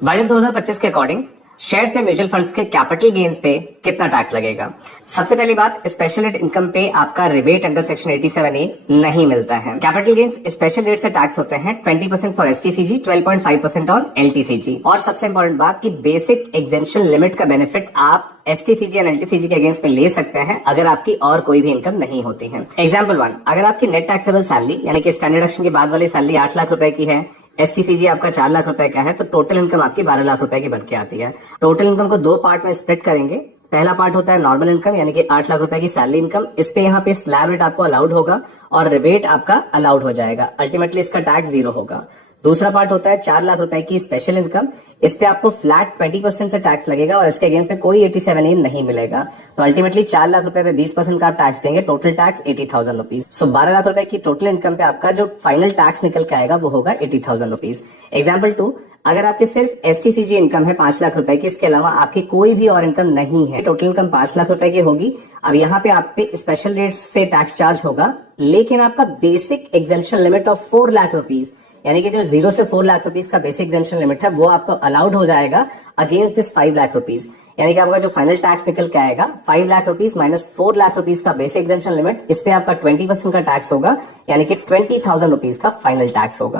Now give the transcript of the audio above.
Budget 2025 के according share से mutual funds के कैपिटल गेन्स पे कितना टैक्स लगेगा। सबसे पहली बात, स्पेशल रेट इनकम पे आपका रिबेट अंडर सेक्शन 87A नहीं मिलता है। कैपिटल गेन्स स्पेशल रेट से टैक्स होते हैं 20% फॉर STCG, 12.5% ऑन LTCG। और सबसे इंपॉर्टेंट बात कि बेसिक एग्जेम्पशन लिमिट का बेनिफिट आप STCG और LTCG के अगेंस्ट में ले सकते हैं अगर आपकी और कोई भी इनकम नहीं होती है। एग्जाम्पल 1, अगर आपकी नेट टैक्सेबल सैलरी यानी कि स्टैंडर्ड डिडक्शन के बाद वाली सैलरी 8 लाख रुपए की है, STCG आपका 4 लाख रुपए का है, तो टोटल इनकम आपकी 12 लाख रुपए की बनके आती है। टोटल इनकम को दो पार्ट में स्प्लिट करेंगे। पहला पार्ट होता है नॉर्मल इनकम यानी कि 8 लाख रुपए की सैलरी इनकम। इस पे यहाँ पे स्लैब रेट आपको अलाउड होगा और रिबेट आपका अलाउड हो जाएगा। अल्टीमेटली इसका टैक्स 0 होगा। दूसरा पार्ट होता है 4 लाख रुपए की स्पेशल इनकम। इस पे आपको फ्लैट 20% से टैक्स लगेगा और इसके अगेंस्ट में कोई 87A नहीं मिलेगा। तो अल्टीमेटली 4 लाख रुपए पे 20% का आप टैक्स देंगे। Total tax 80,000 rupees. So 12 lakh रुपए की टोटल इनकम पे आपका जो फाइनल टैक्स निकल के आएगा वो होगा 80,000 रुपीज। एग्जाम्पल 2, अगर आपकी सिर्फ STCG इनकम है 5 लाख रुपए की, इसके अलावा आपकी कोई भी और इनकम नहीं है, टोटल इनकम 5 लाख रुपए की होगी। अब यहाँ पे आप पे स्पेशल रेट से टैक्स चार्ज होगा, लेकिन आपका basic exemption limit of 4 lakh rupees यानी कि जो 0 से 4 लाख रुपीज का बेसिक एग्जेम्पशन लिमिट है वो आपको अलाउड हो जाएगा अगेंस्ट दिस 5 लाख रुपीज। यानी कि आपका जो फाइनल टैक्स निकल के आएगा 5 lakh rupees minus 4 lakh rupees का बेसिक एग्जेम्पशन लिमिट, इस पे आपका 20% का टैक्स होगा यानी कि 20,000 रुपीज का फाइनल टैक्स होगा।